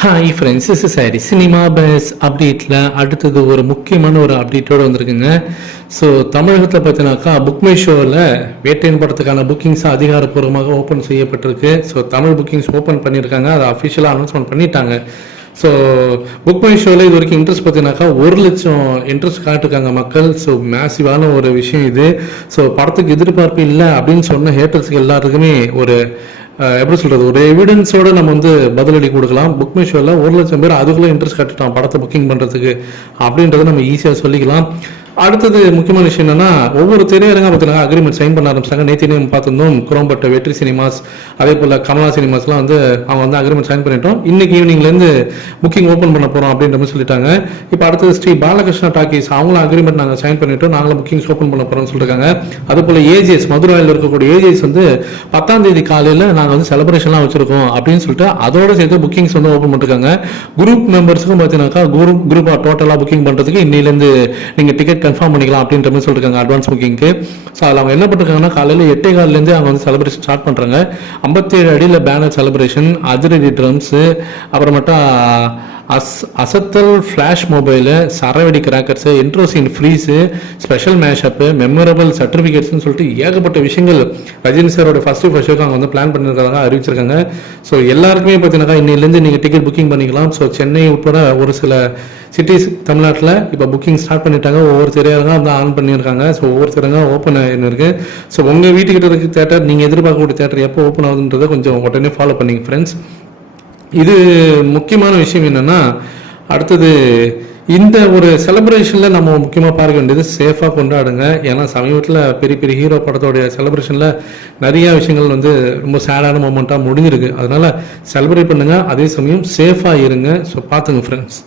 Hi friends is சாரி cinema base அப்டேட்டில் அடுத்தது ஒரு முக்கியமான ஒரு அப்டேட்டோடு வந்திருக்குங்க. ஸோ தமிழகத்தில் பார்த்தீங்கன்னாக்கா புக் மை ஷோவில் வேட்டையின் படத்துக்கான புக்கிங்ஸ் அதிகாரப்பூர்வமாக ஓப்பன் செய்யப்பட்டிருக்கு. ஸோ தமிழ் புக்கிங்ஸ் ஓப்பன் பண்ணியிருக்காங்க. அதை அஃபிஷியலாக அனௌன்ஸ்மெண்ட் பண்ணிட்டாங்க. ஸோ புக் மை ஷோவில் இது வரைக்கும் இன்ட்ரெஸ்ட் பார்த்தீங்கன்னாக்கா ஒரு லட்சம் இன்ட்ரெஸ்ட் காட்டுக்காங்க மக்கள். ஸோ மேசிவான ஒரு விஷயம் இது. ஸோ படத்துக்கு எதிர்பார்ப்பு இல்லை அப்படின்னு சொன்ன ஹேட்டர்ஸ்க்கு எல்லாருக்குமே ஒரு எப்படி சொல்கிறது ஒரு எவிடன்ஸோடு நம்ம வந்து பதிலடி கொடுக்கலாம். புக் மை ஷோவில் ஒரு லட்சம் பேர் அதுக்குள்ளே இன்ட்ரெஸ்ட் காட்டிட்டோம் படத்தை புக்கிங் பண்ணுறதுக்கு அப்படின்றத நம்ம ஈஸியாக சொல்லிக்கலாம். அடுத்தது முக்கியமான விஷயம் என்னன்னா ஒவ்வொரு திரையரங்கம் பார்த்தீங்கன்னா அக்ரிமெண்ட் சைன் பண்ண ஆரம்பிச்சாங்க. நேற்று நேம் பார்த்திருந்தோம் குரோம்பட்ட வெற்றி சினிமாஸ் அதே போல் கமலா சினிமாஸ்லாம் வந்து அவங்க வந்து அக்ரிமெண்ட் சைன் பண்ணிட்டோம். இன்னைக்கு ஈவினிங்லேருந்து புக்கிங் ஓப்பன் பண்ண போகிறோம் அப்படின்ற மாதிரி சொல்லிட்டாங்க. இப்போ அடுத்தது ஸ்ரீ பாலகிருஷ்ணா டாக்கீஸ் அவங்களும் அக்ரிமெண்ட் நாங்கள் சைன் பண்ணிட்டோம். நாங்களும் புக்கிங்ஸ் ஓப்பன் பண்ண போகிறோம்னு சொல்லியிருக்காங்க அதே போல் ஏஜிஎஸ் மதுராயில் இருக்கக்கூடிய ஏஜிஎஸ் வந்து பத்தாம் தேதி காலையில் நாங்கள் வந்து செலிப்ரேஷன்லாம் வச்சிருக்கோம் அப்படின்னு சொல்லிட்டு அதோட சேர்த்து புக்கிங்ஸ் வந்து ஓப்பன் பண்ணிருக்காங்க. குரூப் மெம்பர்ஸுக்கும் பார்த்தீங்கன்னாக்கா குரூப் குரூப்பாக டோட்டலாக புக்கிங் பண்ணுறதுக்கு இன்னிலேருந்து நீங்கள் டிக்கெட் கன்ஃபார்ம் பண்ணிக்கலாம் அப்படின்ற மாதிரி சொல்லிருக்காங்க அட்வான்ஸ் புக்கிங்க்கு ஸோ அதில் அவங்க என்ன பண்ணிருக்காங்கன்னா காலையில் எட்டே காலிலேருந்து அவங்க வந்து செலிப்ரேஷன் ஸ்டார்ட் பண்ணுறாங்க ஐம்பத்தேழு அடியில் பேனர் செலிப்ரேஷன் அதிரடி ட்ரம்ஸு அப்புறமேட்டா அஸ் அசத்தல் ஃப்ளாஷ் மொபைலு சரவெடி கிராக்கர்ஸு இன்ட்ரோசின் ஃப்ரீஸு ஸ்பெஷல் மேஷப்பு மெமரபிள் சர்டிஃபிகேட்ஸ்னு சொல்லிட்டு ஏகப்பட்ட விஷயங்கள். ரஜினி சாரோட ஃபஸ்ட்டு ஃபர்ஸ்ட் ஷோக்கு அவங்க வந்து பிளான் பண்ணியிருக்காங்க அறிவிச்சிருக்காங்க. ஸோ எல்லாருக்குமே பார்த்தீங்கன்னா இன்னிலேருந்து நீங்கள் டிக்கெட் புக்கிங் பண்ணிக்கலாம். ஸோ சென்னை உட்பட ஒரு சில சிட்டிஸ் தமிழ்நாட்டில் இப்போ புக்கிங் ஸ்டார்ட் பண்ணிட்டாங்க. ஒவ்வொரு திரையரங்க வந்து ஆன் பண்ணியிருக்காங்க. ஸோ ஒவ்வொரு திரையரங்க ஓப்பன் ஆகிருக்கு ஸோ உங்கள் வீட்டுக்கிட்ட இருக்க தேட்டர் நீங்கள் எதிர்பார்க்கக்கூடிய தேட்டர் எப்போ ஓப்பன் ஆகுதுன்றதை கொஞ்சம் உடனே ஃபாலோ பண்ணிங்க ஃப்ரெண்ட்ஸ் இது முக்கியமான விஷயம் என்னன்னா அடுத்தது இந்த ஒரு செலிப்ரேஷனில் நம்ம முக்கியமாக பார்க்க வேண்டியது சேஃபாக கொண்டாடுங்க. ஏன்னா சமீபத்தில் பெரிய பெரிய ஹீரோ படத்தோடைய செலிப்ரேஷனில் நிறையா விஷயங்கள் வந்து ரொம்ப சேடான மூமெண்ட்டாக முடிஞ்சிருக்கு. அதனால் செலிப்ரேட் பண்ணுங்கள் அதே சமயம் சேஃபாக இருங்க. ஸோ பார்த்துங்க ஃப்ரெண்ட்ஸ்